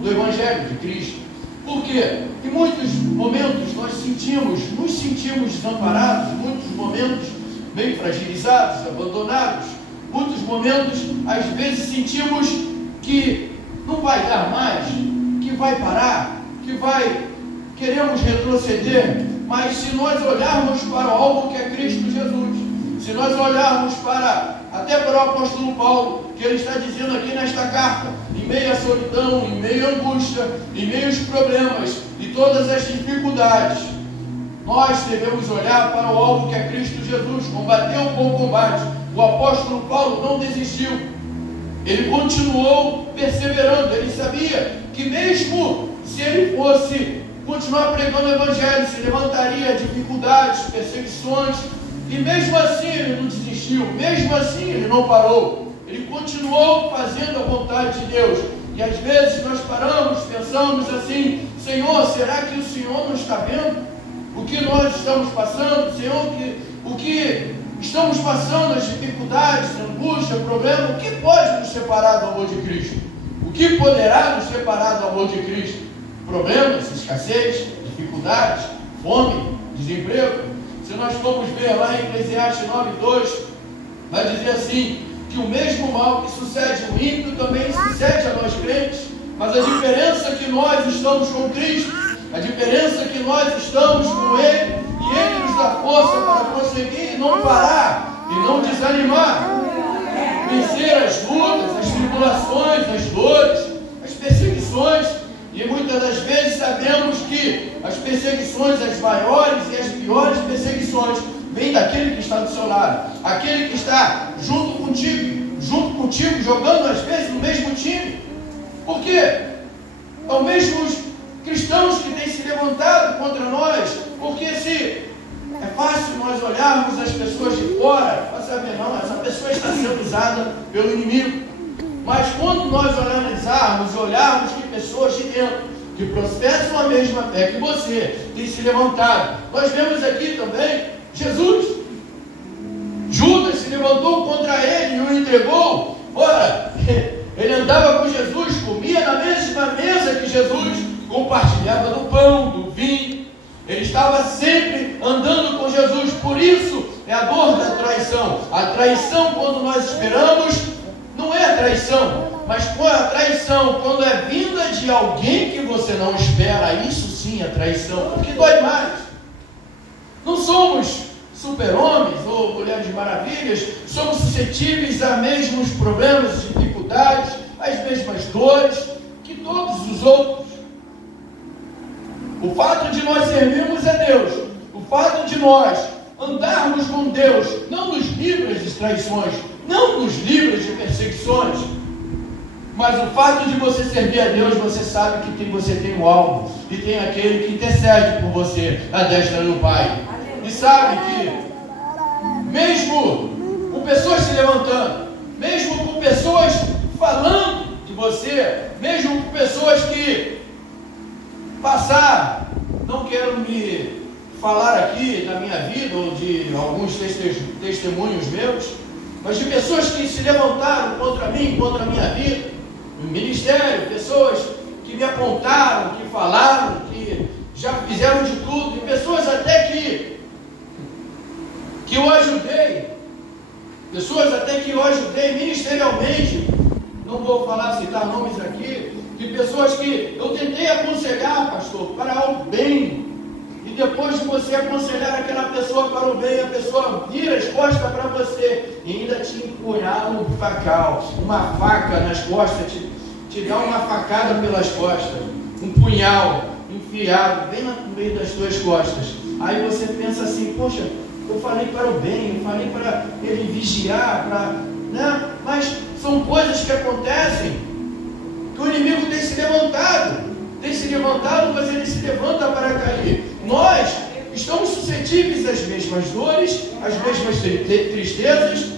do Evangelho de Cristo. Por quê? Em muitos momentos nós nos sentimos desamparados, em muitos momentos meio fragilizados, abandonados, muitos momentos, às vezes, sentimos que não vai dar mais, que vai parar, queremos retroceder. Mas se nós olharmos para o alvo que é Cristo Jesus, se nós olharmos até para o apóstolo Paulo, que ele está dizendo aqui nesta carta, em meio à solidão, em meio à angústia, em meio aos problemas e todas as dificuldades, nós devemos olhar para o alvo que é Cristo Jesus, combater o bom combate. O apóstolo Paulo não desistiu, ele continuou perseverando. Ele sabia que mesmo se ele fosse continuar pregando o Evangelho, se levantaria dificuldades, perseguições, e mesmo assim ele não desistiu, mesmo assim ele não parou, ele continuou fazendo a vontade de Deus. E às vezes nós paramos, pensamos assim: Senhor, será que o Senhor não está vendo o que nós estamos passando? Senhor, o que estamos passando, as dificuldades, a angústia, o problema, o que pode nos separar do amor de Cristo? O que poderá nos separar do amor de Cristo? Problemas, escassez, dificuldades, fome, desemprego. Se nós formos ver lá em Eclesiastes 9:2, vai dizer assim, que o mesmo mal que sucede ao ímpio também sucede a nós crentes, mas a diferença é que nós estamos com Cristo, a diferença é que nós estamos com Ele, e Ele nos dá força para prosseguir e não parar, e não desanimar, vencer as lutas, as tribulações, as dores, as perseguições. E muitas das vezes sabemos que as perseguições, as maiores e as piores perseguições, vêm daquele que está do seu lado, aquele que está junto contigo, jogando às vezes no mesmo time. Por quê? São mesmos cristãos que têm se levantado contra nós, porque se é fácil nós olharmos as pessoas de fora, para saber, não, essa pessoa está sendo usada pelo inimigo. Mas quando nós analisarmos e olharmos que pessoas de dentro, que professam a mesma fé que você, têm se levantado, nós vemos aqui também Jesus. Judas se levantou contra ele e o entregou. Ora, ele andava com Jesus, comia na mesma mesa que Jesus, compartilhava do pão, do vinho. Ele estava sempre andando com Jesus. Por isso é a dor da traição. A traição, quando nós esperamos, não é a traição, mas a traição quando é vinda de alguém que você não espera, isso sim é traição, porque dói mais. Não somos super-homens ou mulheres maravilhas, somos suscetíveis a mesmos problemas, dificuldades, as mesmas dores que todos os outros. O fato de nós servirmos a Deus, o fato de nós andarmos com Deus, não nos livra de traições, não nos livra de perseguições, mas o fato de você servir a Deus, você sabe que você tem um alvo, e tem aquele que intercede por você, a destra do Pai, e sabe que, mesmo com pessoas se levantando, mesmo com pessoas falando de você, mesmo com pessoas que passaram, não quero me falar aqui da minha vida, ou de alguns testemunhos meus, mas de pessoas que se levantaram contra mim, contra a minha vida, no ministério, pessoas que me apontaram, que falaram, que já fizeram de tudo, e pessoas até que eu ajudei, pessoas até que eu ajudei ministerialmente, não vou citar nomes aqui, de pessoas que eu tentei aconselhar, pastor, para o bem. E depois de você aconselhar aquela pessoa para o bem, a pessoa vira as costas para você e ainda te empunhar um facal, uma faca nas costas, te dá uma facada pelas costas, um punhal enfiado bem no meio das tuas costas. Aí você pensa assim, poxa, eu falei para o bem, eu falei para ele vigiar, né? Mas são coisas que acontecem, que o inimigo tem se levantado, mas ele se levanta para cair. Nós estamos suscetíveis às mesmas dores, às mesmas tristezas,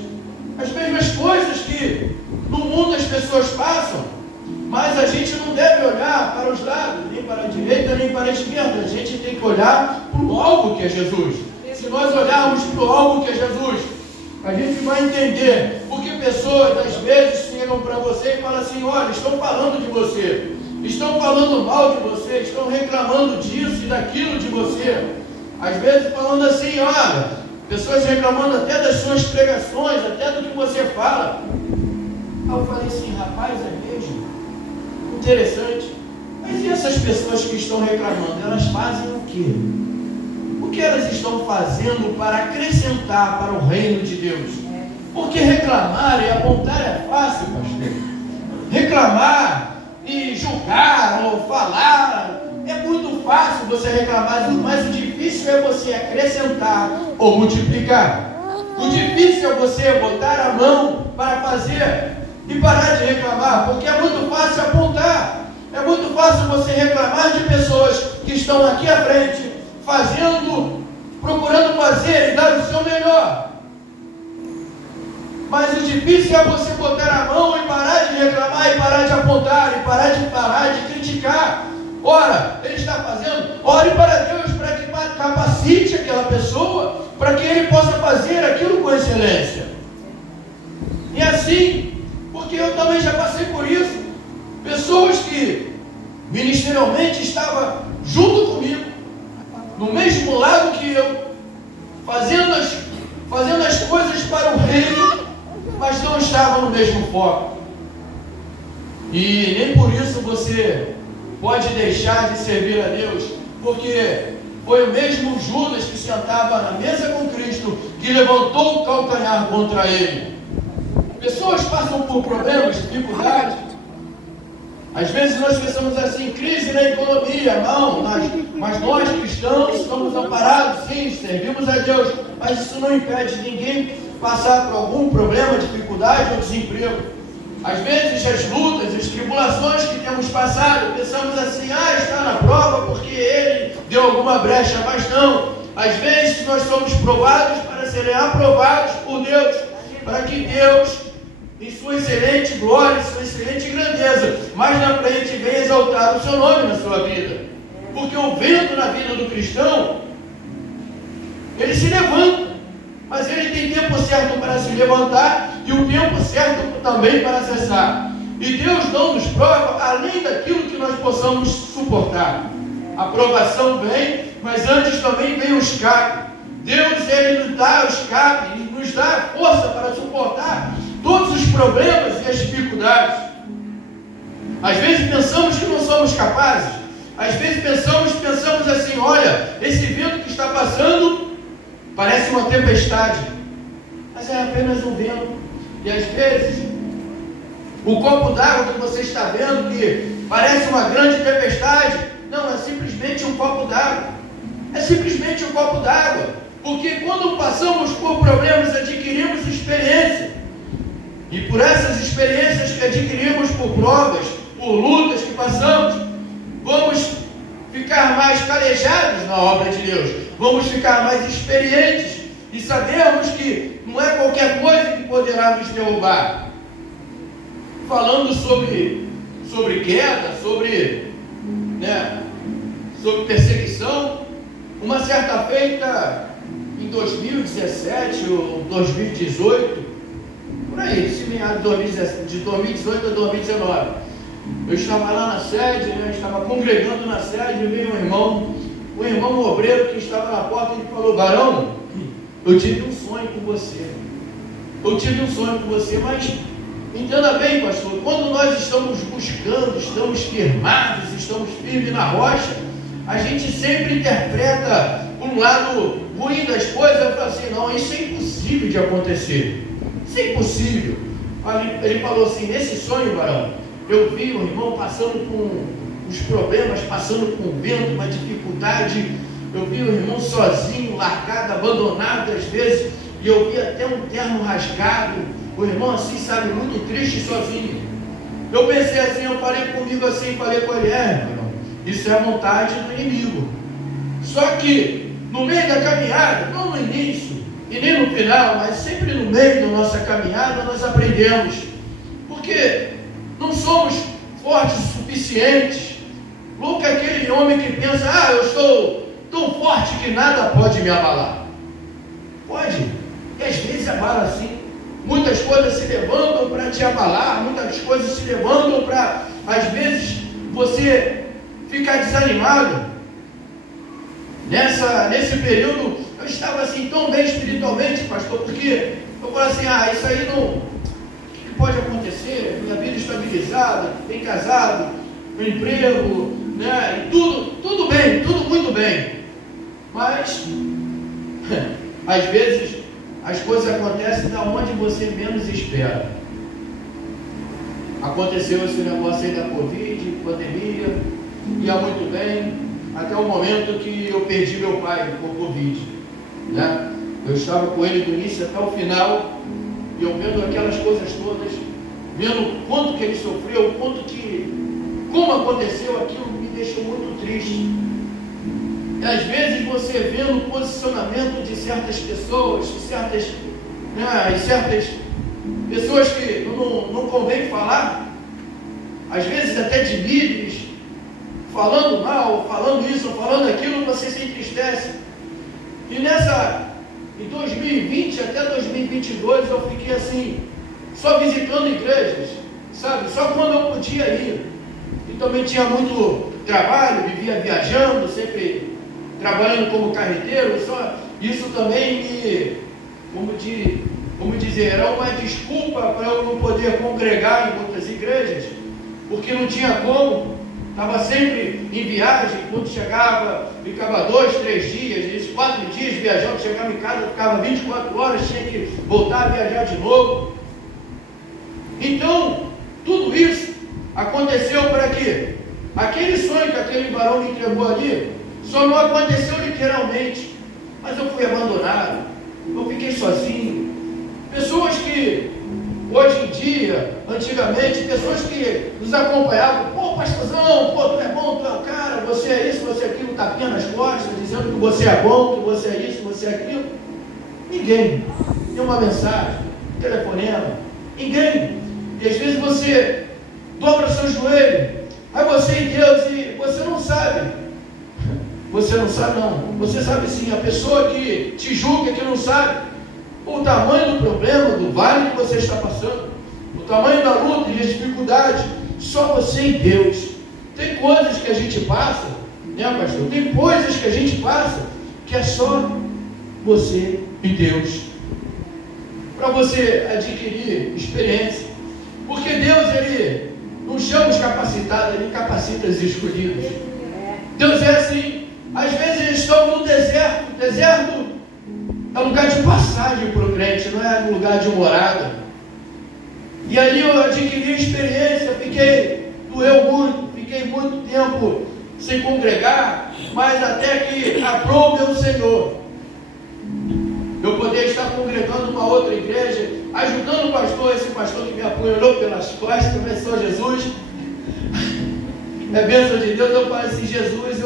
às mesmas coisas que no mundo as pessoas passam, mas a gente não deve olhar para os lados, nem para a direita, nem para a esquerda. A gente tem que olhar para o alvo que é Jesus. Se nós olharmos para o alvo que é Jesus, a gente vai entender porque pessoas às vezes chegam para você e falam assim, olha, estão falando de você, estão falando mal de você, estão reclamando disso e daquilo de você. Às vezes falando assim, olha, pessoas reclamando até das suas pregações, até do que você fala. Aí eu falei assim, rapaz, é mesmo? Interessante. Mas e essas pessoas que estão reclamando, elas fazem o quê? O que elas estão fazendo para acrescentar para o reino de Deus? Porque reclamar e apontar é fácil, pastor. Reclamar e julgar ou falar é muito fácil você reclamar, mas o difícil é você acrescentar ou multiplicar. O difícil é você botar a mão para fazer e parar de reclamar, porque é muito fácil apontar. É muito fácil você reclamar de pessoas que estão aqui à frente, procurando fazer e dar o seu melhor. Mas o difícil é você botar a mão e parar de reclamar, e parar de apontar, e parar de criticar. Ora, ele está fazendo, ore para Deus para que capacite aquela pessoa, para que ele possa fazer aquilo com excelência. E assim, porque eu também já passei por isso. Pessoas que ministerialmente estavam junto comigo, no mesmo lado que eu, fazendo as coisas para o reino, mas não estavam no mesmo foco. E nem por isso você pode deixar de servir a Deus, porque foi o mesmo Judas que sentava na mesa com Cristo que levantou o calcanhar contra ele. Pessoas passam por problemas, dificuldades. Às vezes nós pensamos assim, crise na economia, não, mas nós cristãos estamos amparados, sim, servimos a Deus, mas isso não impede ninguém passar por algum problema, dificuldade ou desemprego. Às vezes as lutas, as tribulações que temos passado, pensamos assim, está na prova porque ele deu alguma brecha, mas não. Às vezes nós somos provados para serem aprovados por Deus, para que Deus, em sua excelente glória, em sua excelente grandeza, mais na frente venha exaltar o seu nome na sua vida. Porque o vento na vida do cristão, ele se levanta, mas ele tem tempo certo para se levantar e o tempo certo também para cessar. E Deus não nos prova além daquilo que nós possamos suportar. A provação vem, mas antes também vem o escape. Deus, ele nos dá o escape e nos dá a força para suportar todos os problemas e as dificuldades. Às vezes pensamos que não somos capazes. Às vezes pensamos assim, olha, esse vento que está passando parece uma tempestade, mas é apenas um vento. E às vezes o copo d'água que você está vendo, que parece uma grande tempestade, não, é simplesmente um copo d'água. É simplesmente um copo d'água. Porque quando passamos por problemas, adquirimos experiência. E por essas experiências que adquirimos, por provas, por lutas que passamos, vamos ficar mais calejados na obra de Deus. Vamos ficar mais experientes e sabermos que não é qualquer coisa que poderá nos derrubar. Falando sobre queda, sobre perseguição, uma certa feita em 2017 ou 2018, por aí, esse meado de 2018 a 2019, eu estava lá na sede, estava congregando na sede, e veio um irmão obreiro que estava na porta, e falou: Barão, eu tive um sonho com você. Mas entenda bem, pastor, quando nós estamos buscando, estamos firmados, estamos firmes na rocha, a gente sempre interpreta um lado ruim das coisas. Eu falo assim, não, isso é impossível de acontecer. Isso é impossível. Ele falou assim, nesse sonho, Barão, eu vi o irmão passando com os problemas, passando com o vento, uma dificuldade. Eu vi o irmão sozinho, largado, abandonado às vezes, e eu vi até um terno rasgado. O irmão assim, sabe, muito triste, sozinho. Eu pensei assim, eu falei comigo assim, falei com ele, irmão, isso é a vontade do inimigo. Só que no meio da caminhada, não no início e nem no final, mas sempre no meio da nossa caminhada, nós aprendemos. Porque não somos fortes o suficientes. Louco é aquele homem que pensa, eu estou tão forte que nada pode me abalar. Pode, e às vezes abala sim. Muitas coisas se levantam para te abalar, muitas coisas se levantam para, às vezes, você ficar desanimado. Nesse período, eu estava assim tão bem espiritualmente, pastor, porque eu falei assim, isso aí não... O que pode acontecer? Minha vida estabilizada, bem casado, meu emprego, né? E tudo bem, tudo muito bem. Mas, às vezes, as coisas acontecem da onde você menos espera. Aconteceu esse negócio aí da Covid, pandemia, ia muito bem, até o momento que eu perdi meu pai por Covid, né? Eu estava com ele do início até o final, e eu vendo aquelas coisas todas, vendo quanto que ele sofreu, como aconteceu aquilo, me deixou muito triste. E às vezes você vendo o posicionamento de certas pessoas, de certas pessoas que não convém falar, às vezes até de líderes, falando mal, falando isso, falando aquilo, você se entristece. E em 2020 até 2022 eu fiquei assim, só visitando igrejas, sabe? Só quando eu podia ir. E também tinha muito trabalho, vivia viajando, sempre trabalhando como carreteiro. Isso também como dizer, era uma desculpa para eu não poder congregar em muitas igrejas, porque não tinha como. Estava sempre em viagem, quando chegava, ficava 2, 3 dias, 4 dias viajando, chegava em casa, ficava 24 horas, tinha que voltar a viajar de novo. Então, tudo isso aconteceu para quê? Aquele sonho que aquele varão me entregou ali, só não aconteceu literalmente, mas eu fui abandonado, eu fiquei sozinho. Pessoas que, hoje em dia, antigamente, pessoas que nos acompanhavam, pô, pastorzão, pô, tu é bom, tu é o cara, você é isso, você é aquilo, tapinha nas costas, dizendo que você é bom, que você é isso, você é aquilo. Ninguém. Nenhuma mensagem, telefonema, ninguém. E às vezes você dobra seu joelho, aí você e Deus, e você não sabe. Você não sabe não, você sabe sim, a pessoa que te julga, que não sabe o tamanho do problema, do vale que você está passando, o tamanho da luta e da dificuldade, só você e Deus. Tem coisas que a gente passa, né, pastor? Tem coisas que a gente passa que é só você e Deus, para você adquirir experiência, porque Deus, Ele não chama os capacitados, Ele capacita os escolhidos. Deus é assim. Às vezes eles estão no deserto. O deserto é lugar de passagem para o crente, não é lugar de morada. E ali eu adquiri experiência, doeu muito, fiquei muito tempo sem congregar, mas até que aprove o Senhor eu poder estar congregando uma outra igreja, ajudando o pastor, esse pastor que me apoiou pelas costas, mas só Jesus. É bênção de Deus. Eu falei assim, Jesus,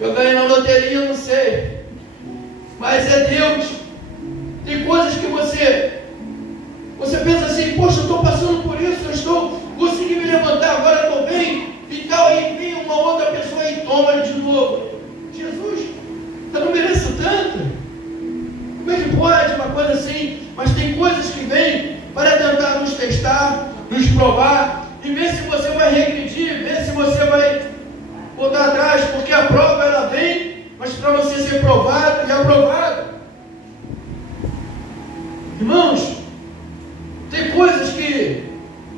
eu ganhei na loteria, eu não sei, mas é Deus. Tem coisas que você pensa assim, poxa, eu estou passando por isso, eu consegui me levantar, agora estou bem, e tal, aí vem uma outra pessoa e toma ele de novo. Jesus, eu não mereço tanto. Como é que pode uma coisa assim? Mas tem coisas que vêm para tentar nos testar, nos provar, e ver se você vai regredir, ver se você vai voltar atrás, porque a prova ela vem, mas para você ser provado e aprovado. Irmãos, tem coisas que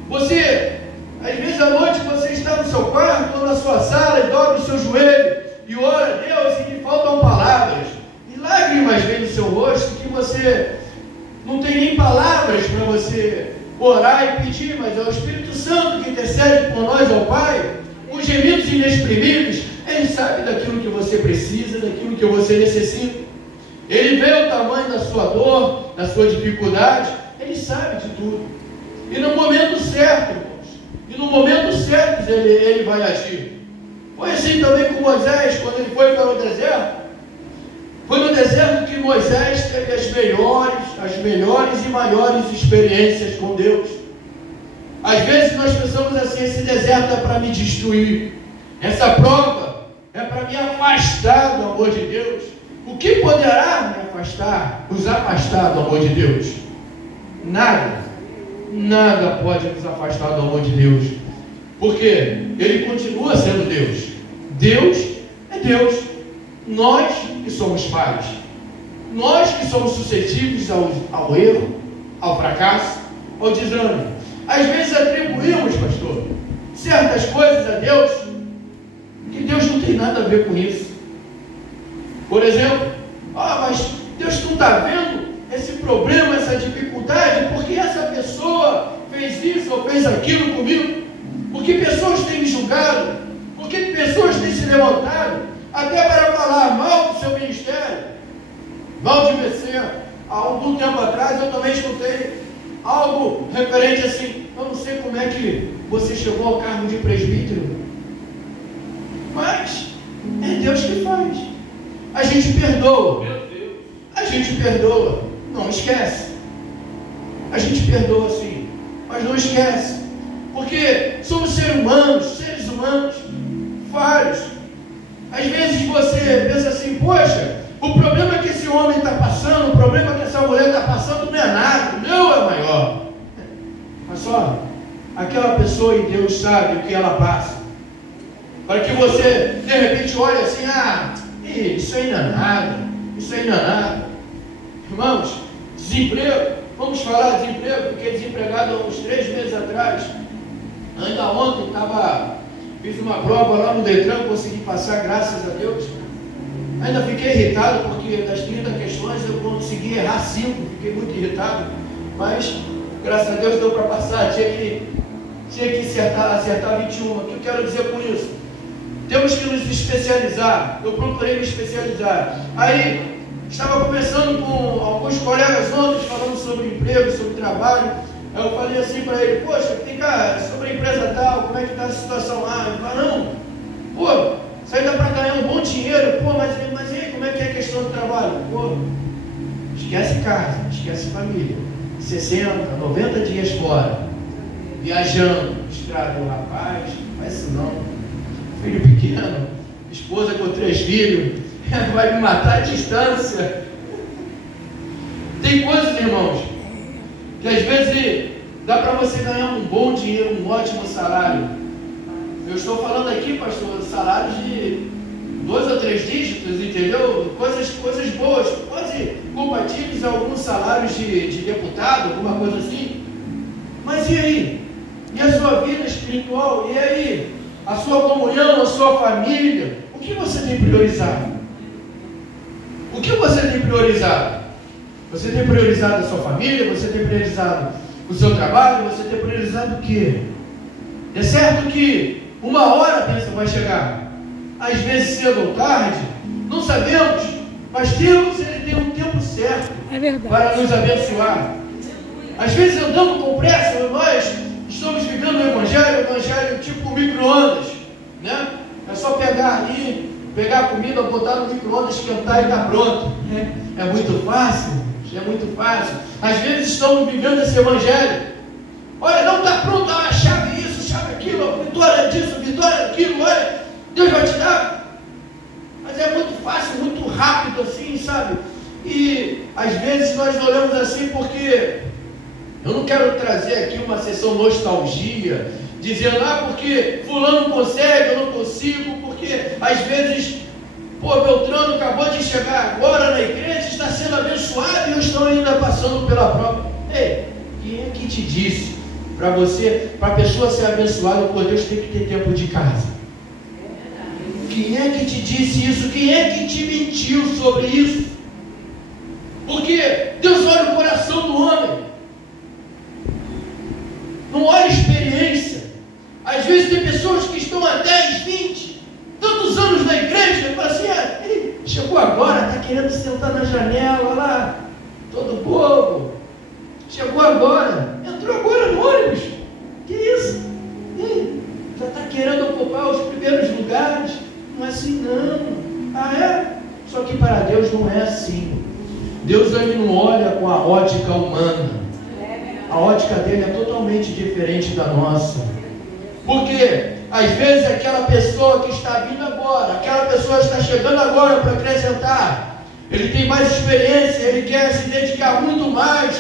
você, às vezes à noite você está no seu quarto ou na sua sala e dobra o seu joelho e ora a Deus e lhe faltam palavras, e lágrimas vêm no seu rosto que você não tem nem palavras para você orar e pedir, mas é o Espírito Santo que intercede por nós ao Pai, com gemidos inexprimíveis. Ele sabe daquilo que você precisa, daquilo que você necessita. Ele vê o tamanho da sua dor, da sua dificuldade, Ele sabe de tudo. E no momento certo, irmãos, e no momento certo ele vai agir. Foi assim também com Moisés, quando ele foi para o deserto. Foi no deserto que Moisés teve as melhores e maiores experiências com Deus. Às vezes nós pensamos assim, esse deserto é para me destruir, essa prova é para me afastar do amor de Deus. O que poderá me afastar, nos afastar do amor de Deus? Nada pode nos afastar do amor de Deus. Por quê? Ele continua sendo Deus. Deus é Deus. Nós que somos falhos, nós que somos suscetíveis ao erro, ao fracasso, ao desânimo. Às vezes atribuímos, pastor, certas coisas a Deus, que Deus não tem nada a ver com isso. Por exemplo, mas Deus não está vendo esse problema, essa dificuldade, porque essa pessoa fez isso ou fez aquilo comigo, porque pessoas têm me julgado, porque pessoas têm se levantado, até para falar mal do seu ministério, mal de você. Há algum tempo atrás eu também escutei algo referente assim: eu não sei como é que você chegou ao cargo de presbítero, mas é Deus que faz. A gente perdoa, a gente perdoa, não esquece. A gente perdoa sim, mas não esquece, porque somos seres humanos, falhos. Às vezes você pensa assim: poxa, o problema que esse homem está passando, o problema que essa mulher está passando não é nada, o meu é maior. Mas só, aquela pessoa e Deus sabe o que ela passa, para que você de repente olhe assim: isso aí não é nada, isso aí não é nada. Irmãos, desemprego, vamos falar de desemprego, fiquei desempregado há uns 3 meses atrás. Ainda ontem fiz uma prova lá no Detran, consegui passar, graças a Deus. Ainda fiquei irritado, porque das 30 questões eu consegui errar 5, fiquei muito irritado, mas graças a Deus deu para passar. Tinha que acertar 21. O que eu quero dizer com isso? Temos que nos especializar. Eu procurei me especializar. Aí estava conversando com alguns colegas ontem, falando sobre emprego, sobre trabalho. Aí eu falei assim para ele: poxa, vem cá, sobre a empresa tal, como é que está a situação lá? Ele falou: não, pô, isso aí dá para ganhar um bom dinheiro, pô, mas e aí, como é que é a questão do trabalho? Pô, esquece casa, esquece família, 60, 90 dias fora, viajando, estrada. O rapaz, não faz isso não, filho pequeno, esposa com 3 filhos, vai me matar à distância. Tem coisas, irmãos, que às vezes dá para você ganhar um bom dinheiro, um ótimo salário. Eu estou falando aqui, pastor, salários de 2 ou 3 dígitos, entendeu? Coisas boas, quase compatíveis a alguns salários de deputado, alguma coisa assim. Mas e aí? E a sua vida espiritual? E aí? A sua comunhão, a sua família? O que você tem priorizado? O que você tem priorizado? Você tem priorizado a sua família? Você tem priorizado o seu trabalho? Você tem priorizado o quê? É certo que uma hora a bênção vai chegar, às vezes cedo ou tarde, não sabemos, mas Deus, Ele tem um tempo certo para nos abençoar. Às vezes andamos com pressa, nós estamos vivendo o evangelho tipo micro-ondas, né? É só pegar ali, pegar a comida, botar no micro-ondas, esquentar e está pronto. É muito fácil, é muito fácil. Às vezes estamos vivendo esse evangelho: olha, não está pronto, chave isso, chave aquilo, vitória disso, vitória daquilo, olha, Deus vai te dar. Mas é muito fácil, muito rápido assim, sabe? E às vezes nós olhamos assim porque eu não quero trazer aqui uma sessão nostalgia, dizendo: porque fulano consegue, eu não consigo, porque às vezes, Beltrano acabou de chegar agora na igreja, está sendo abençoado e eu estou ainda passando pela prova. Ei, quem é que te disse? Para a pessoa ser abençoada por Deus, tem que ter tempo de casa. Quem é que te disse isso? Quem é que te mentiu sobre isso? Porque Deus olha o coração do homem, não olha a experiência. Às vezes tem pessoas que estão há 10, 20, tantos anos na igreja, e falam assim: ele chegou agora, está querendo sentar na janela lá, todo bobo. Chegou agora, entrou agora no ônibus. Que isso? Já está querendo ocupar os primeiros lugares. Não é assim não. É? Só que para Deus não é assim. Deus, ele não olha com a ótica humana. A ótica dele é totalmente diferente da nossa. Porque às vezes aquela pessoa que está vindo agora, aquela pessoa que está chegando agora para acrescentar, ele tem mais experiência, ele quer se dedicar muito mais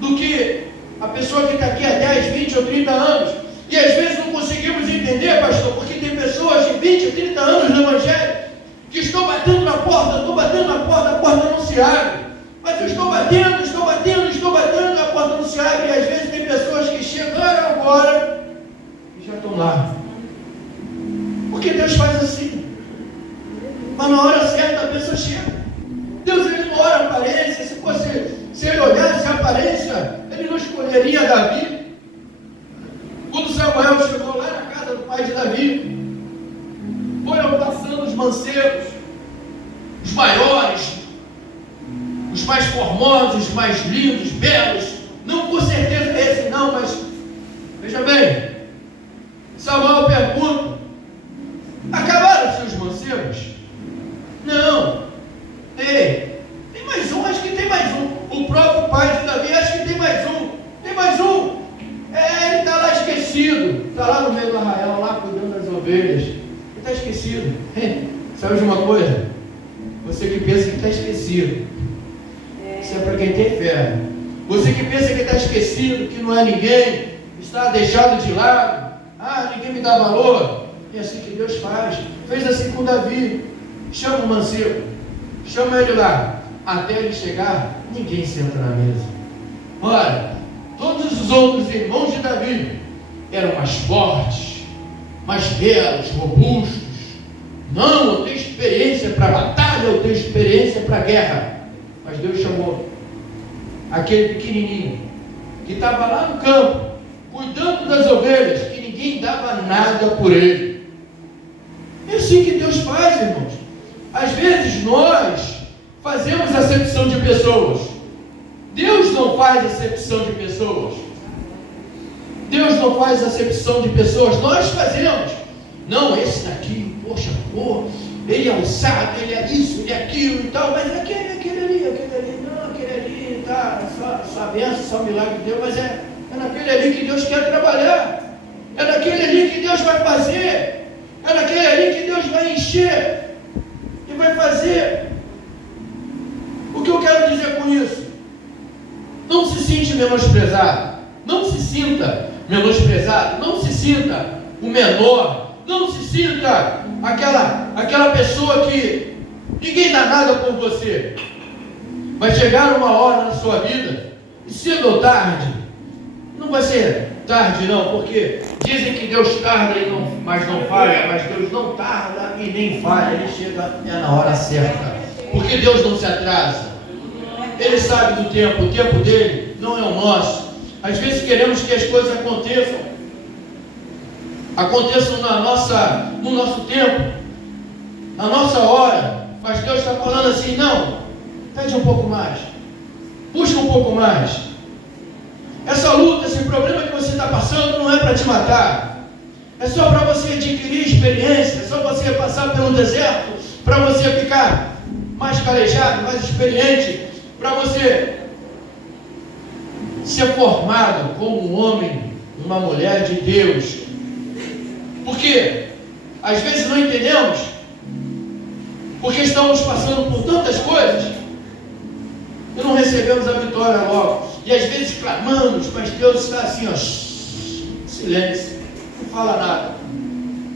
do que a pessoa que está aqui há 10, 20 ou 30 anos. E às vezes não conseguimos entender, pastor, porque tem pessoas de 20, 30 anos no Evangelho que estão batendo na porta, estou batendo na porta, a porta não se abre. Mas eu estou batendo, a porta não se abre. E às vezes tem pessoas que chegaram agora e já estão lá. Porque Deus faz assim. Mas na hora certa a pessoa chega. Deus, ele não olha a aparência. Se ele olhasse a aparência, ele não escolheria Davi. Quando Samuel chegou lá na casa do pai de Davi, foram passando os mancebos, os maiores, os mais formosos, os mais lindos, belos. Não com certeza esse não, mas veja bem, Samuel pergunta: acabaram-se os mancebos? Não. Ei, tem mais um, acho que tem mais um. O próprio pai de Davi, acho que tem mais um. Ele está lá esquecido, está lá no meio do arraial, lá cuidando das ovelhas. Ele está esquecido. Sabe de uma coisa? Você que pensa que está esquecido, isso é para quem tem fé. Você que pensa que está esquecido, que não é ninguém, está deixado de lado, ninguém me dá valor. É assim que Deus faz. Fez assim com Davi. Chama o mancebo, chama ele lá. Até ele chegar, ninguém senta na mesa. Ora, todos os outros irmãos de Davi eram mais fortes, mais belos, robustos. Não, eu tenho experiência para batalha, eu tenho experiência para guerra. Mas Deus chamou aquele pequenininho que estava lá no campo, cuidando das ovelhas, que ninguém dava nada por ele. É assim que Deus faz, irmãos. Às vezes nós fazemos acepção de pessoas. Deus não faz acepção de pessoas. Deus não faz acepção de pessoas. Nós fazemos. Não, esse daqui, poxa, ele é ousado, ele é isso, ele é aquilo e tal, mas aquele ali, não, aquele ali, tá, só benção, só milagre de Deus, mas é naquele ali que Deus quer trabalhar, é naquele ali que Deus vai fazer, é naquele ali que Deus vai encher e vai fazer. O que eu quero dizer com isso? Não se sinta menosprezado, não se sinta menosprezado, não se sinta o menor, não se sinta aquela pessoa que ninguém dá nada por você. Vai chegar uma hora na sua vida, e cedo ou tarde, não vai ser tarde não, porque dizem que Deus tarda mas não falha, mas Deus não tarda e nem falha, Ele chega na hora certa, porque Deus não se atrasa, Ele sabe do tempo, o tempo dele não é o nosso. Às vezes queremos que as coisas aconteçam no nosso tempo, na nossa hora, mas Deus está falando assim: não, pede um pouco mais, busca um pouco mais. Essa luta, esse problema que você está passando não é para te matar, é só para você adquirir experiência, é só você passar pelo deserto, para você ficar mais calejado, mais experiente, para você ser formado como um homem, uma mulher de Deus. Porque às vezes não entendemos, porque estamos passando por tantas coisas e não recebemos a vitória logo. E às vezes clamamos, mas Deus está assim, ó, silêncio, não fala nada.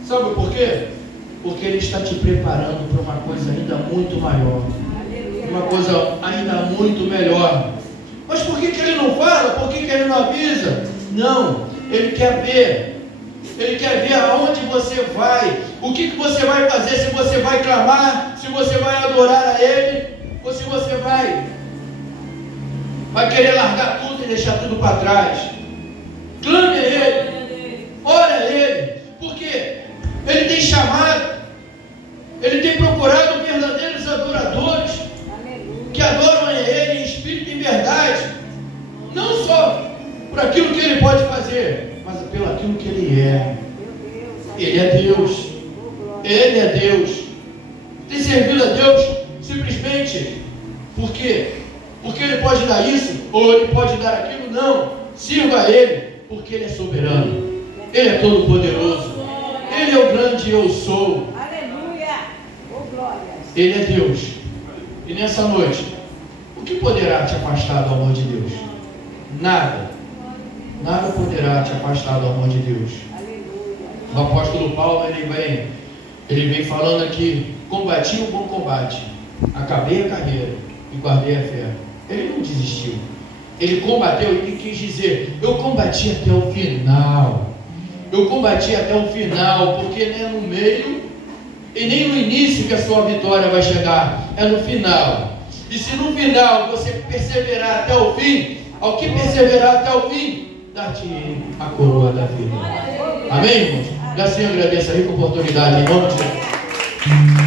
Sabe por quê? Porque Ele está te preparando para uma coisa ainda muito maior, uma coisa ainda muito melhor. Mas por que Ele não fala? Por que Ele não avisa? Não, Ele quer ver. Ele quer ver aonde você vai, o que você vai fazer, se você vai clamar, se você vai adorar a Ele, ou se você vai querer largar tudo e deixar tudo para trás. Clame a Ele, ore a Ele, porque Ele tem chamado, Ele tem procurado verdadeiros adoradores, que adoram a Ele em espírito e em verdade, não só por aquilo que Ele pode fazer, mas pelo aquilo que Ele é. Ele é Deus. Ele é Deus. Tem servido a Deus simplesmente porque Ele pode dar isso ou Ele pode dar aquilo? Não. Sirva a Ele porque Ele é soberano. Ele é todo poderoso. Ele é o grande eu sou. Aleluia. Ele é Deus. E nessa noite, o que poderá te afastar do amor de Deus? Nada. nada poderá te afastar do amor de Deus. O apóstolo Paulo, ele vem falando aqui: combati o bom combate, acabei a carreira e guardei a fé. Ele não desistiu. Ele combateu, ele quis dizer: eu combati até o final. Eu combati até o final, porque não é no meio e nem no início que a sua vitória vai chegar, é no final. E se no final você perseverar até o fim, ao que perseverar até o fim, dá-te a coroa da vida. Amém, irmãos? E assim eu agradeço a rica oportunidade em nome de Jesus.